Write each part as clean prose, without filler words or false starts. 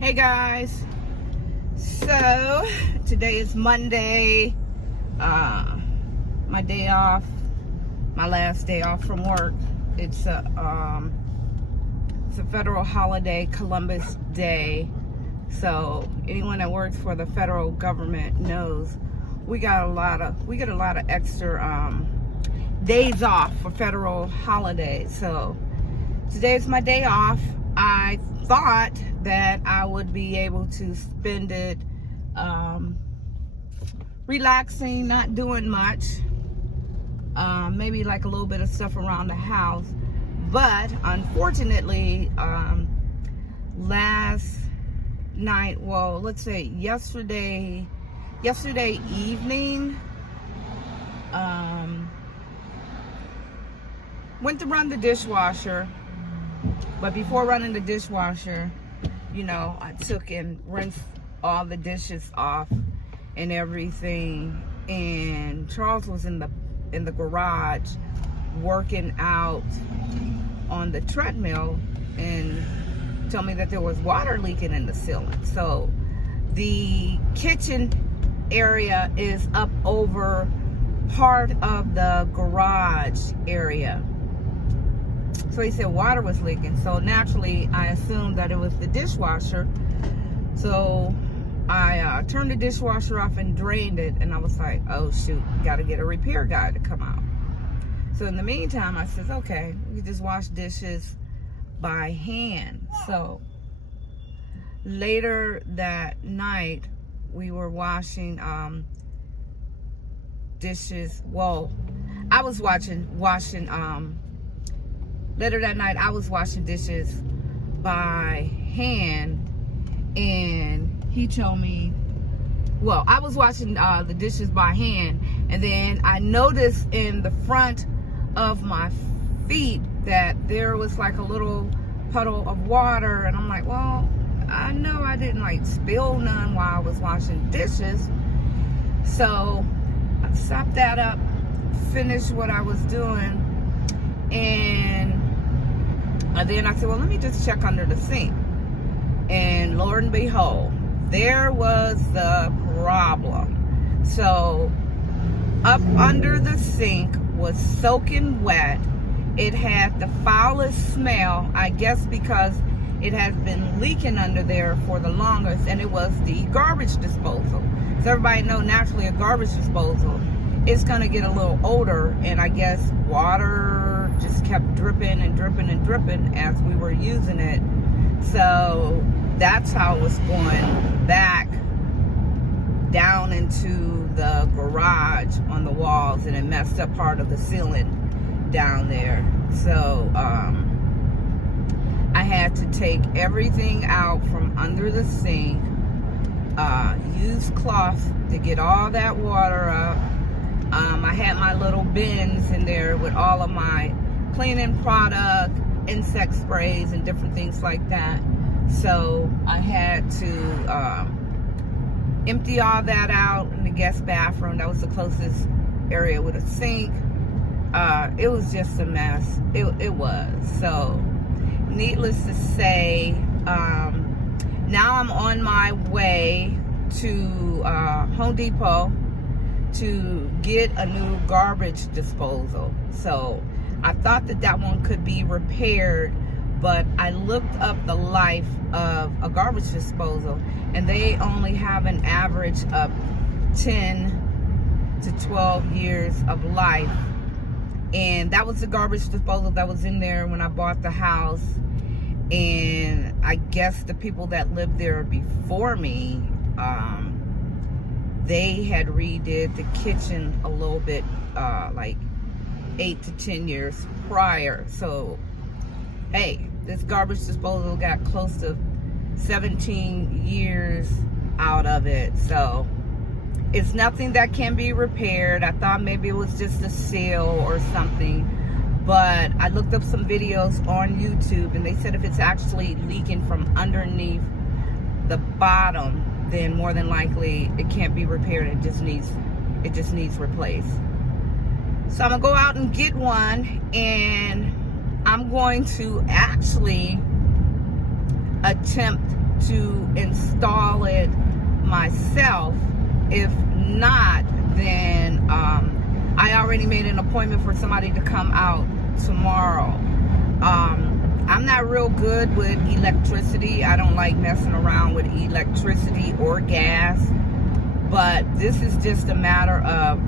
Hey guys, so today is Monday, my day off, my last day off from work. It's a federal holiday, Columbus Day. So anyone that works for the federal government knows we get a lot of extra days off for federal holidays. So today's my day off. I thought that I would be able to spend it relaxing, not doing much, maybe like a little bit of stuff around the house. But unfortunately, last night, well, let's say yesterday evening, went to run the dishwasher. But before running the dishwasher, I took and rinsed all the dishes off and everything. And Charles was in the garage working out on the treadmill and told me that there was water leaking in the ceiling. So the kitchen area is up over part of the garage area. So he said water was leaking. So naturally, I assumed that it was the dishwasher. So I turned the dishwasher off and drained it. And I was like, oh, shoot, got to get a repair guy to come out. So in the meantime, I said, okay, we can just wash dishes by hand. So later that night, we were washing dishes. Well, I was washing later that night, I was washing dishes by hand, and he told me, well, I was washing the dishes by hand, and then I noticed in the front of my feet that there was like a little puddle of water, and I'm like, well, I know I didn't like spill none while I was washing dishes. So I stopped that up, finished what I was doing, and then I said, well, let me just check under the sink. And lo and behold, there was the problem. So up under the sink was soaking wet. It had the foulest smell, I guess because it has been leaking under there for the longest, and it was the garbage disposal. So everybody know naturally a garbage disposal, it's gonna get a little odor, and I guess water just kept dripping and dripping and dripping as we were using it. So that's how it was going back down into the garage on the walls, and it messed up part of the ceiling down there. So I had to take everything out from under the sink, use cloth to get all that water up. I had my little bins in there with all of my cleaning product, insect sprays, and different things like that. So I had to empty all that out in the guest bathroom. That was the closest area with a sink. It was just a mess. It was. So needless to say, now I'm on my way to Home Depot to get a new garbage disposal. So I thought that one could be repaired, but I looked up the life of a garbage disposal, and they only have an average of 10 to 12 years of life. And that was the garbage disposal that was in there when I bought the house. And I guess the people that lived there before me, they had redid the kitchen a little bit, like 8 to 10 years prior. So, hey, this garbage disposal got close to 17 years out of it. So, it's nothing that can be repaired. I thought maybe it was just a seal or something. But I looked up some videos on YouTube, and they said if it's actually leaking from underneath the bottom, then more than likely it can't be repaired. It just needs replaced. So I'm gonna go out and get one, and I'm going to actually attempt to install it myself. If not, then I already made an appointment for somebody to come out tomorrow. I'm not real good with electricity. I don't like messing around with electricity or gas, but this is just a matter of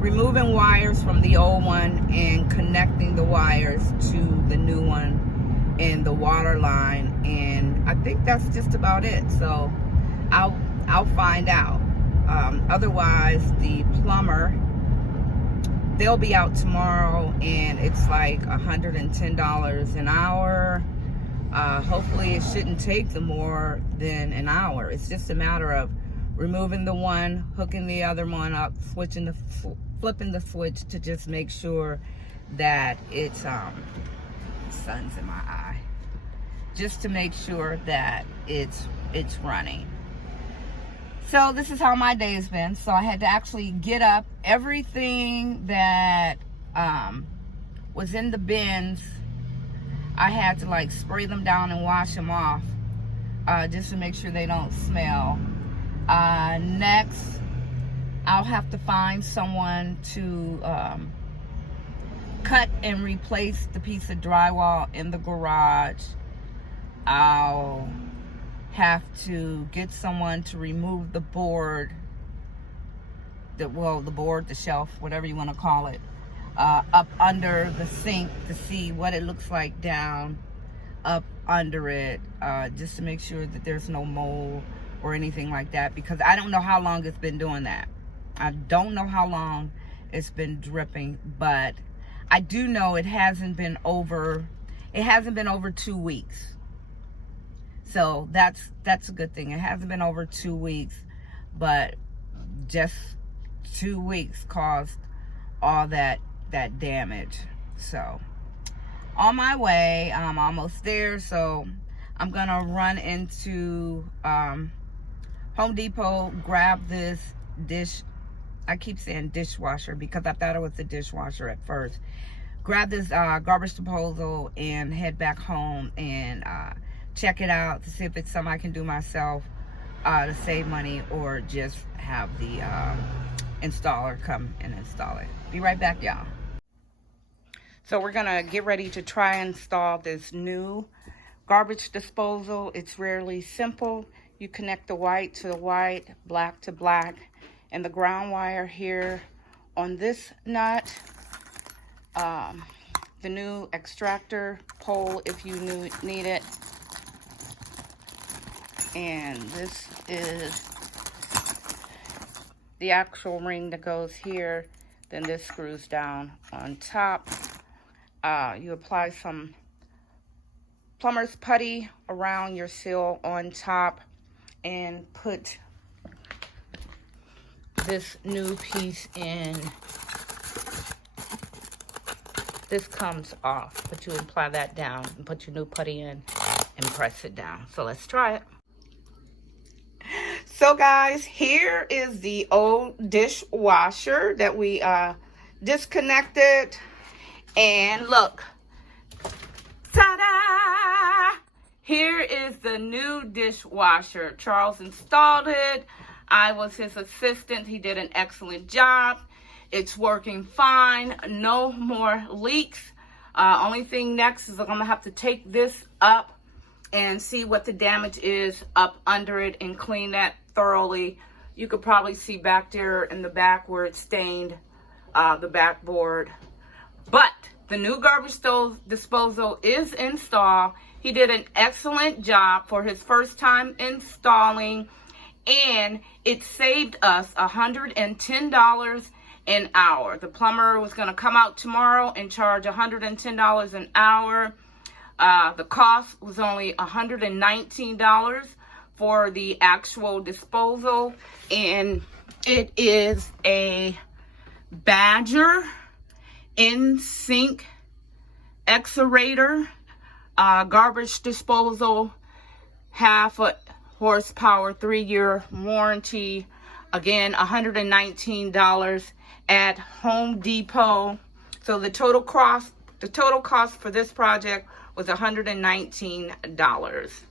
removing wires from the old one and connecting the wires to the new one in the water line, and I think that's just about it. So I'll find out. Otherwise, the plumber, they'll be out tomorrow, and it's like $110 an hour. Hopefully it shouldn't take them more than an hour. It's just a matter of removing the one, hooking the other one up, flipping the switch to just make sure that it's sun's in my eye, just to make sure that it's running. So this is how my day has been. So I had to actually get up. Everything that was in the bins, I had to like spray them down and wash them off, just to make sure they don't smell. Next, I'll have to find someone to cut and replace the piece of drywall in the garage. I'll have to get someone to remove the board, the shelf, whatever you want to call it, up under the sink to see what it looks like down up under it, just to make sure that there's no mold or anything like that, because I don't know how long it's been doing that. I don't know how long it's been dripping, but I do know it hasn't been over 2 weeks. So that's a good thing. It hasn't been over 2 weeks, but just 2 weeks caused all that damage. So on my way, I'm almost there. So I'm gonna run into Home Depot, grab this I keep saying dishwasher because I thought it was a dishwasher at first. Grab this garbage disposal and head back home and check it out to see if it's something I can do myself to save money, or just have the installer come and install it. Be right back, y'all. So we're gonna get ready to try and install this new garbage disposal. It's really simple. You connect the white to the white, black to black, and the ground wire here on this nut. The new extractor pole if you need it. And this is the actual ring that goes here. Then this screws down on top. You apply some plumber's putty around your seal on top and put this new piece in. This comes off, but you apply that down and put your new putty in and press it down. So let's try it. So guys, here is the old dishwasher that we disconnected, and look, ta-da! Here is the new dishwasher. Charles installed it. I was his assistant. He did an excellent job. It's working fine. No more leaks. Only thing next is I'm gonna have to take this up and see what the damage is up under it and clean that thoroughly. You could probably see back there in the back where it stained the backboard. But the new garbage disposal is installed. He did an excellent job for his first time installing, and it saved us $110 an hour. The plumber was going to come out tomorrow and charge $110 an hour. The cost was only $119 for the actual disposal, and it is a Badger in-sink Excerator garbage disposal, 1/2 horsepower, 3-year warranty. Again, $119 at Home Depot. So the total cost for this project was $119.